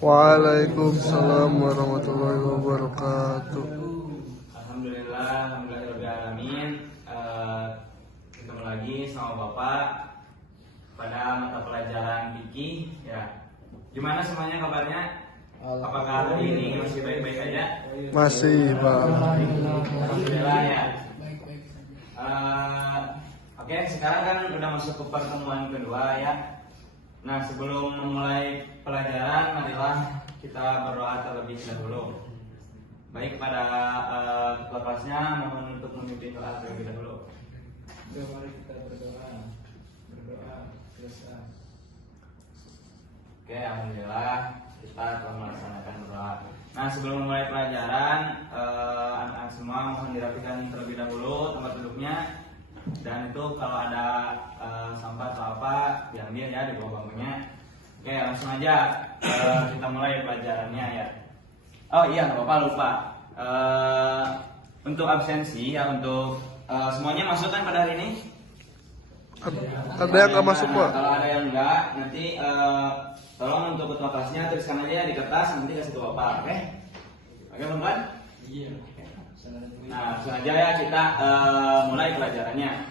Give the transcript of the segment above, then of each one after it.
Waalaikumsalam warahmatullahi wabarakatuh. Alhamdulillahirobbilalamin. Ketemu lagi sama Bapak pada mata pelajaran fikih ya. Gimana semuanya kabarnya? Apakah hari ini masih baik-baik aja? Masih, Pak. Alhamdulillah ya. Oke, sekarang kan udah masuk ke pertemuan kedua ya. Nah, sebelum memulai pelajaran, marilah kita berdoa terlebih dahulu. Baik, pada ketua kelasnya mohon untuk memimpin doa terlebih dahulu. Mari kita berdoa selesai. Oke, alhamdulillah kita telah melaksanakan doa. Nah, sebelum memulai pelajaran, anak-anak semua mohon dirapikan terlebih dahulu tempat duduknya. Dan itu kalau ada sampah atau apa diambil ya di bawah bangkunya. Oke, langsung aja kita mulai pelajarannya ya. Oh iya, nggak apa-apa, lupa. Untuk absensi ya, untuk semuanya masuk kan pada hari ini? Ada yang nggak masuk, Pak? Kalau ada yang enggak, nanti tolong untuk ketua kelasnya tuliskan aja di kertas, nanti kasih ke Bapak, oke? Oke, teman-teman? Iya. Nah, langsung aja ya kita mulai pelajarannya.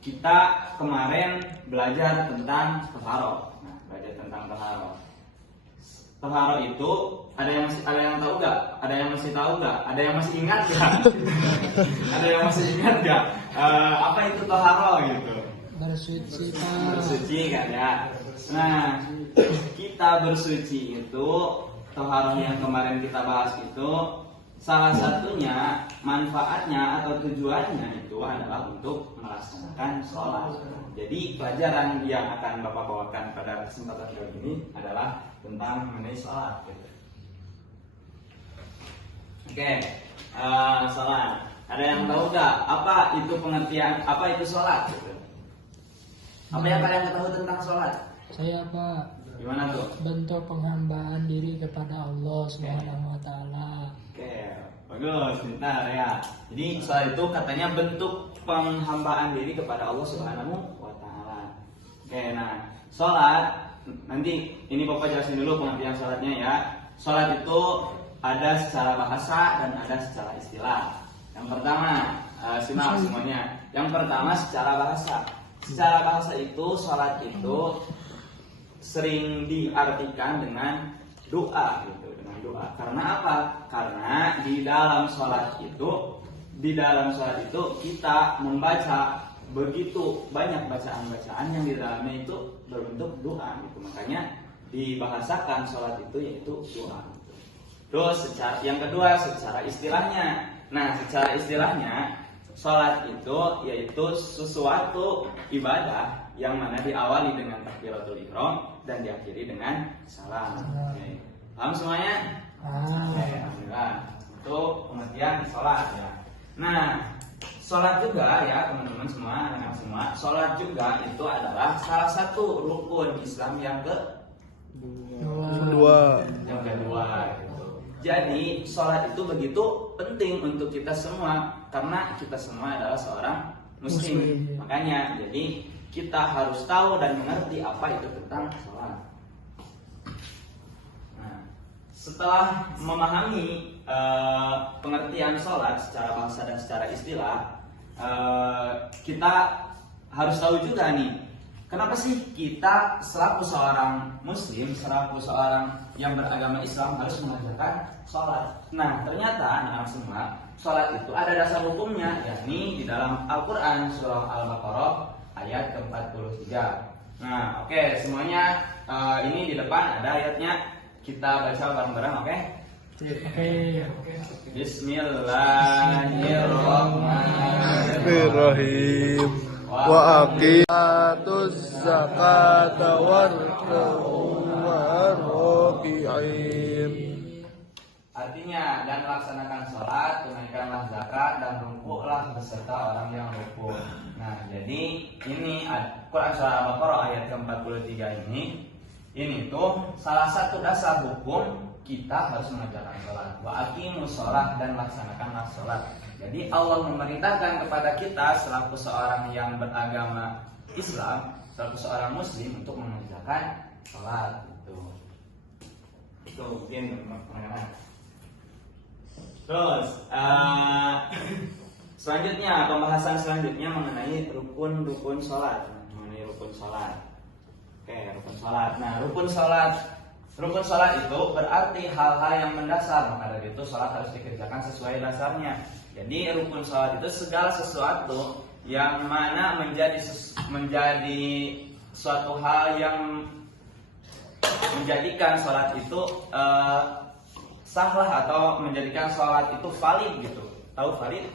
Kita kemarin belajar tentang taharah. Nah, belajar tentang taharah. Taharah itu ada yang tahu nggak? Ada yang masih tahu nggak? Ada yang masih ingat nggak? Ada yang masih ingat nggak? Apa itu taharah gitu? Bersuci, Pak. Bersuci kan ya. Nah, kita bersuci itu taharah yang kemarin kita bahas itu salah satunya manfaatnya atau tujuannya itu adalah untuk melaksanakan sholat. Jadi pelajaran yang akan Bapak bawakan pada kesempatan kali ini adalah tentang mengenai sholat. Oke, sholat. Ada yang tahu nggak apa itu pengertian, apa itu sholat? Apa yang kalian ketahui tentang sholat? Saya, Pak, Gimana tuh? bentuk penghambaan diri kepada Allah Subhanahu wa taala. Oke, bagus, bentar ya. Jadi sholat itu katanya bentuk penghambaan diri kepada Allah Subhanahu wa taala. Oke, nah, sholat nanti ini Bapak jelasin dulu pengertian sholatnya ya. Sholat itu ada secara bahasa dan ada secara istilah. Yang pertama, simak semuanya. Yang pertama secara bahasa. Secara bahasa itu sholat itu sering diartikan dengan doa gitu, dengan doa. Karena apa? Karena di dalam sholat itu kita membaca begitu banyak bacaan-bacaan yang di dalamnya itu berbentuk doa gitu. Makanya dibahasakan sholat itu yaitu doa gitu. Terus yang kedua secara istilahnya. Nah, secara istilahnya sholat itu yaitu sesuatu ibadah yang mana diawali dengan takbiratul ihram dan diakhiri dengan salam. Oke. Paham semuanya? Alhamdulillah. Itu pengertian sholat ya. Nah, sholat juga ya teman-teman semua, anak-anak semua. Sholat juga itu adalah salah satu rukun Islam yang Kedua. kedua. Gitu. Jadi sholat itu begitu penting untuk kita semua karena kita semua adalah seorang muslim. Makanya jadi kita harus tahu dan mengerti apa itu tentang sholat. Nah, setelah memahami pengertian sholat secara bahasa dan secara istilah, kita harus tahu juga nih, kenapa sih kita selaku seorang muslim, selaku seorang yang beragama Islam harus mengajarkan sholat. Nah, ternyata anak-anak semua, sholat itu ada dasar hukumnya, yakni di dalam Al-Quran surah Al-Baqarah ayat ke-43. Nah, oke, semuanya ini di depan ada ayatnya. Kita baca bareng-bareng, oke? Oke. Bismillahirrahmanirrahim. Wa aqimatuz zakata warka'iin. Artinya, dan laksanakan sholat, tunaikanlah zakat, dan rukuklah beserta orang yang rukuk. Nah, jadi ini Quran surah Al-Baqarah ayat ke-43 ini tuh salah satu dasar hukum kita harus mengajarkan sholat. Wa aqimus sholat, dan laksanakanlah sholat. Jadi Allah memerintahkan kepada kita selaku seorang yang beragama Islam, selaku seorang muslim untuk mengerjakan sholat itu. Itu mungkin anak-anak. Terus selanjutnya, pembahasan selanjutnya mengenai rukun sholat. Mengenai rukun sholat. Oke, rukun sholat. Nah, rukun sholat itu berarti hal-hal yang mendasar. Maka dari itu sholat harus dikerjakan sesuai dasarnya. Jadi rukun sholat itu segala sesuatu yang mana menjadi suatu hal yang menjadikan sholat itu sahlah atau menjadikan sholat itu valid gitu. Tahu valid?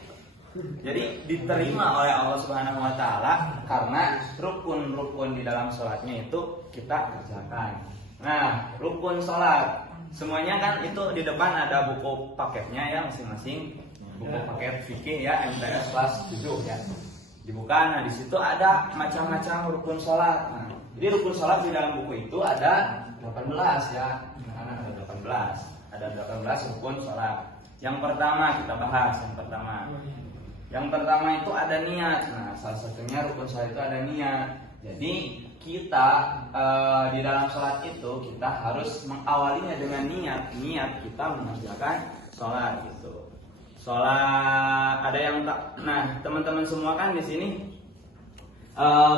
Jadi diterima oleh Allah Subhanahu wa taala karena rukun-rukun di dalam sholatnya itu kita kerjakan. Nah, rukun sholat semuanya kan itu di depan ada buku paketnya ya masing-masing. Buku paket fikih ya MTS kelas 7 ya. Dibuka, nah di situ ada macam-macam rukun sholat. Nah, jadi rukun sholat di dalam buku itu ada 18 ya. Ada 18 rukun sholat. Yang pertama kita bahas yang pertama itu ada niat. Nah, salah satunya rukun sholat itu ada niat. Jadi kita di dalam sholat itu kita harus mengawalinya dengan niat kita mengerjakan sholat gitu. Sholat ada yang tak. Nah, teman-teman semua kan di sini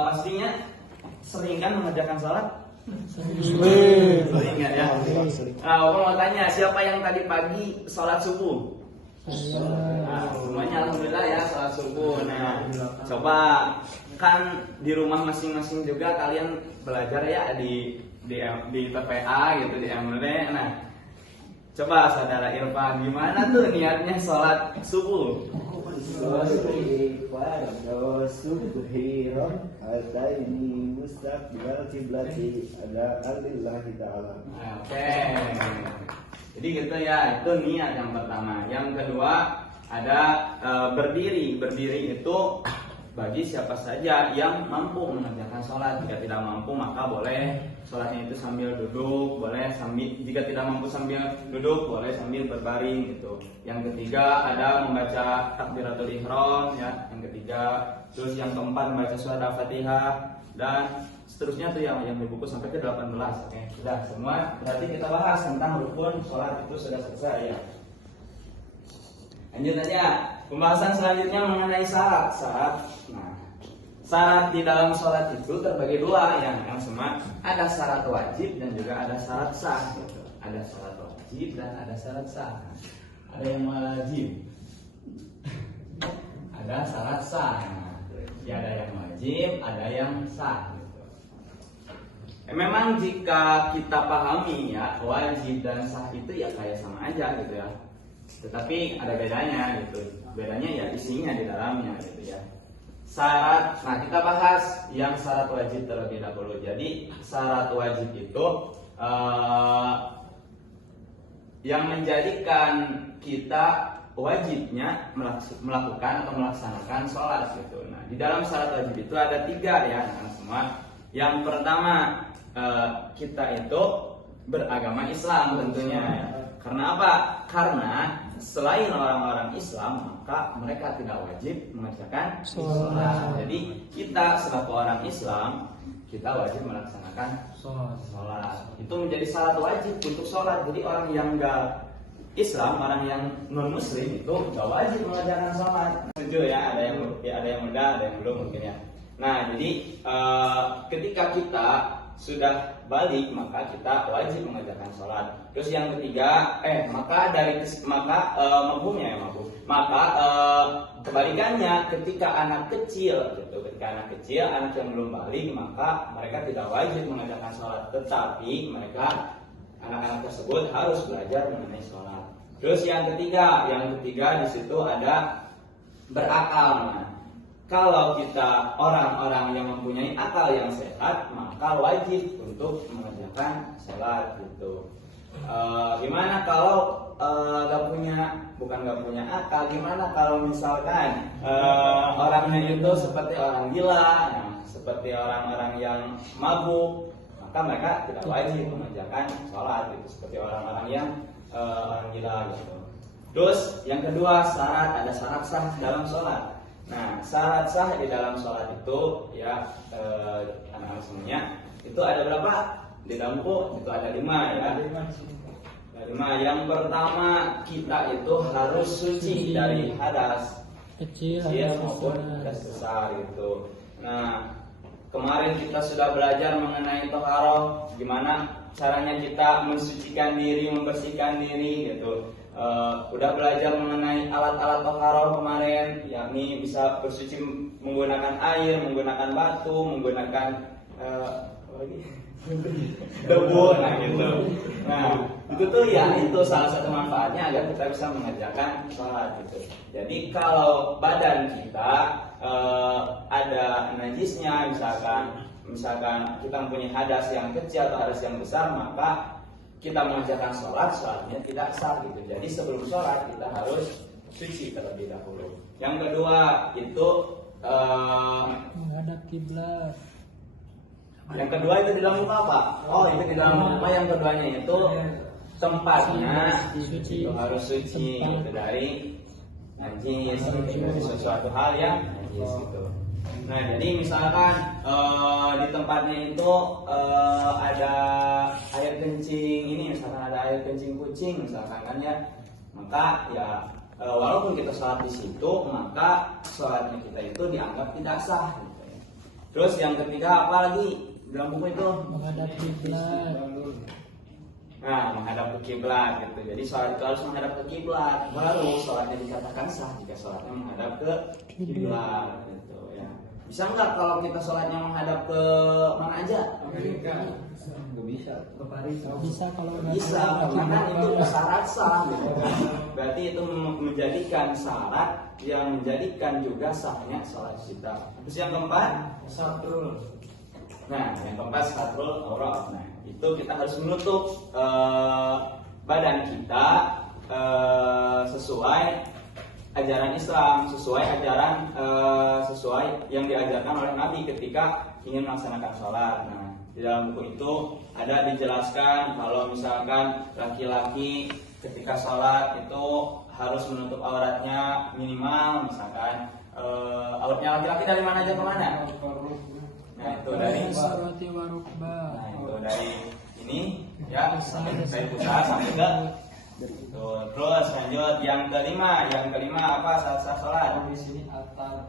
pastinya sering kan mengerjakan sholat. Sering kan ya. Nah, aku mau tanya siapa yang tadi pagi sholat subuh? Nah, semuanya alhamdulillah ya sholat subuh. Nah, coba kan di rumah masing-masing juga kalian belajar ya di TPA gitu di MLD. Nah, coba saudara Irfan gimana tuh niatnya sholat subuh? Oke. Jadi gitu ya, itu niat yang pertama. Yang kedua ada berdiri. Berdiri itu bagi siapa saja yang mampu mengerjakan sholat. Jika tidak mampu maka boleh sholatnya itu sambil duduk, boleh jika tidak mampu sambil duduk, boleh sambil berbaring gitu. Yang ketiga ada membaca takbiratul ihram ya. Yang ketiga, terus yang keempat membaca surat Al-Fatihah dan seterusnya tuh yang di buku sampai ke 18. Oke, sudah semua. Berarti kita bahas tentang rukun sholat itu sudah selesai ya. Lanjut aja. Pembahasan selanjutnya mengenai syarat. Nah, syarat di dalam sholat itu terbagi dua ya. Yang semua ada syarat wajib dan juga ada syarat sah gitu. Ada syarat wajib dan ada syarat sah. Ada yang wajib. Ada syarat sah. Ya, ada yang wajib, ada yang sah. Memang jika kita pahami ya wajib dan sah itu ya kayak sama aja gitu ya. Tetapi ada bedanya gitu. Bedanya ya isinya di dalamnya gitu ya. Syarat, nah kita bahas yang syarat wajib terlebih dahulu. Jadi syarat wajib itu yang menjadikan kita wajibnya melakukan atau melaksanakan sholat gitu. Nah di dalam syarat wajib itu ada 3 ya anak semua. Yang pertama kita itu beragama Islam tentunya. Karena apa? Karena selain orang-orang Islam maka mereka tidak wajib mengerjakan sholat. Jadi kita selaku orang Islam kita wajib melaksanakan sholat. Itu menjadi syarat wajib untuk sholat. Jadi orang yang enggak Islam, orang yang non Muslim itu enggak wajib mengerjakan sholat. Setuju ya? Ada yang udah, ada yang belum mungkin ya. Nah jadi ketika kita sudah balik maka kita wajib mengerjakan sholat. Terus yang ketiga, maka kebalikannya ketika anak kecil gitu, anak yang belum balik maka mereka tidak wajib mengerjakan sholat, tetapi mereka anak-anak tersebut harus belajar mengenai sholat. Terus yang ketiga di situ ada berakal. Nah, kalau kita orang-orang yang mempunyai akal yang sehat, maka wajib untuk mengerjakan sholat gitu. Gimana kalau nggak punya akal? Gimana kalau misalkan orangnya itu seperti orang gila, seperti orang-orang yang mabuk, maka mereka tidak wajib mengerjakan sholat gitu, seperti orang-orang yang orang gila gitu. Terus yang kedua ada syarat sah dalam sholat. Nah, syarat sah di dalam sholat itu ya anak-anak semuanya itu ada berapa? Di dalam buku itu ada 5 ya. Nah, yang pertama kita itu harus suci dari hadas Kecil kecil harus maupun besar. hadas besar gitu. Nah, kemarin kita sudah belajar mengenai toharoh, gimana caranya kita mensucikan diri, membersihkan diri gitu. Udah belajar mengenai alat-alat toharoh kemarin, yakni bisa bersuci menggunakan air, menggunakan batu, menggunakan apa lagi? Debu, nah gitu. Nah, itu tuh ya itu salah satu manfaatnya agar kita bisa mengerjakan sholat gitu. Jadi kalau badan kita ada najisnya, misalkan kita mempunyai hadas yang kecil atau hadas yang besar, maka kita mengerjakan sholatnya tidak sah gitu. Jadi sebelum sholat kita harus suci terlebih dahulu. Yang kedua itu Menghadap kiblat. yang kedua itu di dalam muka apa? Oh, itu di dalam muka. Yang keduanya itu tempatnya Suci. itu harus suci gitu, dari najis, dari sesuatu hal yang najis gitu. Nah, jadi misalkan di tempatnya itu ada air kencing ini, misalkan ada air kencing kucing misalkan kan ya, maka ya walaupun kita sholat di situ, maka sholatnya kita itu dianggap tidak sah. Gitu. Terus yang ketiga apa lagi dalam buku itu? Menghadap kiblat. Nah, menghadap ke kiblat gitu. Jadi sholat itu harus menghadap ke kiblat, baru sholatnya dikatakan sah jika sholatnya menghadap ke kiblat gitu ya. Bisa nggak kalau kita sholatnya menghadap ke mana aja? Amerika. Nggak bisa. Ke Paris. Bisa kalau nggak Bisa, ada karena itu kiblat. syarat sah gitu. Berarti itu menjadikan syarat yang menjadikan juga sahnya sholat kita. Terus yang keempat, Satrul. nah yang keempat satrul aurat. Nah itu kita harus menutup badan kita sesuai ajaran Islam, sesuai yang diajarkan oleh Nabi ketika ingin melaksanakan sholat. Nah, di dalam buku itu ada dijelaskan kalau misalkan laki-laki ketika sholat itu harus menutup auratnya minimal, misalkan auratnya laki-laki dari mana aja ke mana? Nah itu dari Surati warukba. Nah itu dari ini ya dari pusat sampai ke itu. Terus lanjut yang kelima apa saat sholat? Di sini atar.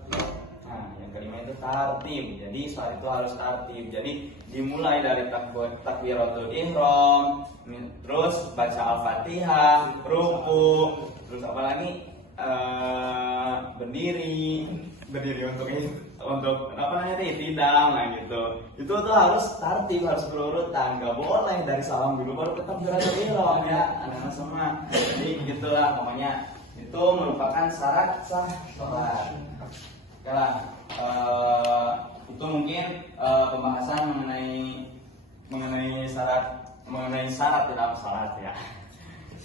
Nah yang kelima itu tartib. Jadi sholat itu harus tartib. Jadi dimulai dari takbiratul ihram, terus baca al-fatihah, ruku, terus apa lagi? Berdiri untuk apa namanya tidak, nah gitu. Itu tuh harus tartib, harus berurutan, nggak boleh dari salam dulu baru ke takbiratul ihram ya, anak-anak semua. Jadi gitulah pokoknya itu merupakan syarat sah sholat. Oke lah, itu mungkin pembahasan mengenai syarat dalam sholat ya.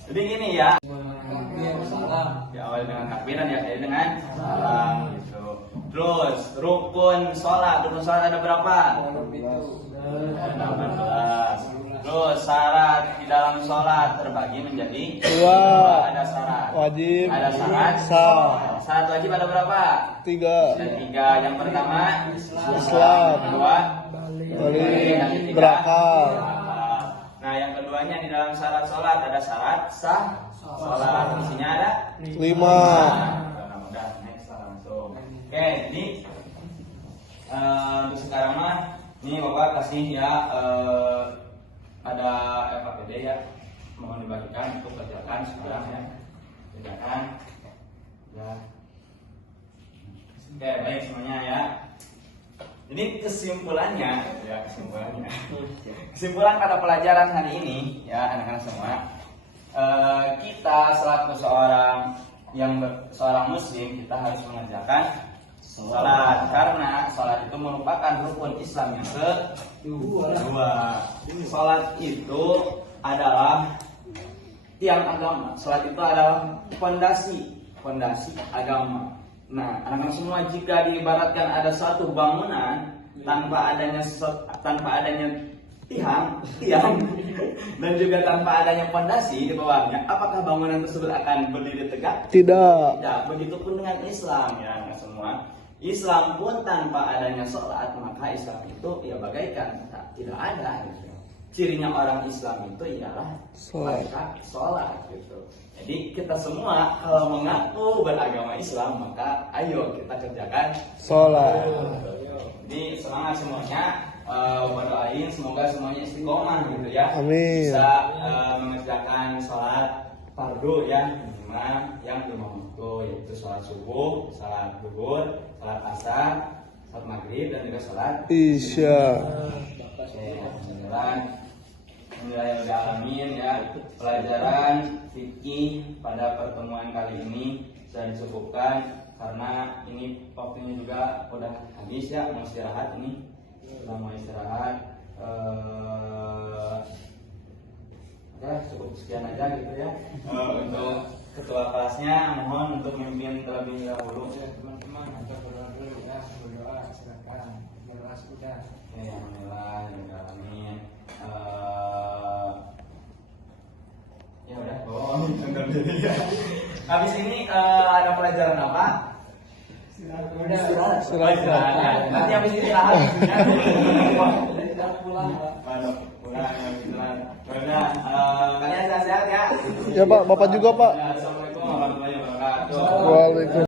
Jadi gini ya. Salam. Diawali dengan takbiran ya, kayak dengan salam gitu. Terus rukun sholat ada berapa? Ada 18. Terus syarat di dalam sholat terbagi menjadi Dua. Ada syarat Wajib. Ada syarat Sah. Syarat wajib ada berapa? 3. Ada 3. Yang pertama Islam. Kedua Balik. yang ketiga Berakal. Nah yang keduanya di dalam syarat sholat ada syarat sah sholat. Isinya ada 5. Udah next lah langsung. Oke, jadi untuk sekarang mah ini bapak kasih ya ada FAPD ya, mohon dibagikan untuk kerjakan sekarang ya, kerjakan ya. Oke baik semuanya ya. Ini kesimpulannya kesimpulan pada pelajaran hari ini ya anak-anak semua. Kita selaku seorang muslim, kita harus mengerjakan sholat karena sholat itu merupakan rukun Islam yang kedua. Sholat itu adalah tiang agama. Sholat itu adalah fondasi agama. Nah, anak-anak semua, jika diibaratkan ada satu bangunan tanpa adanya tiang dan juga tanpa adanya fondasi di bawahnya, apakah bangunan tersebut akan berdiri tegak? Tidak. Tidak. Begitupun dengan Islam ya anak semua. Islam pun tanpa adanya sholat, maka Islam itu ya bagaikan tidak ada gitu. cirinya orang Islam itu ialah Sholat. sholat gitu. Jadi kita semua kalau mengaku beragama Islam maka ayo kita kerjakan Sholat. Jadi semangat semuanya, berdoain semoga semuanya istiqomah gitu ya. Amin. Bisa mengerjakan sholat fardu ya minimal yang 5 waktu, yaitu sholat subuh, sholat zuhur, sholat asar, sholat maghrib dan juga sholat Isya. Bismillahirrahmanirrahim ya. Pelajaran fikih pada pertemuan kali ini saya cukupkan karena ini waktunya juga udah habis ya, mau istirahat ini. Sudah mau istirahat. Ya cukup sekian aja gitu ya. Untuk ketua kelasnya mohon untuk memimpin terlebih dahulu. Teman-teman, kita berdoa dulu ya. Berdoa, silakan. Kelas udah. Ya, alhamdulillah, amin. Ya udah, undur diri ya. Habis ini ada pelajaran apa? Udah. Istirahat. Nanti habis istirahat. Kita pulang, Pak. Pulang habis istirahat. Udah, kalian sehat-sehat ya. Ya Pak, Bapak juga Pak. Assalamualaikum warahmatullahi wabarakatuh. Waalaikumsalam.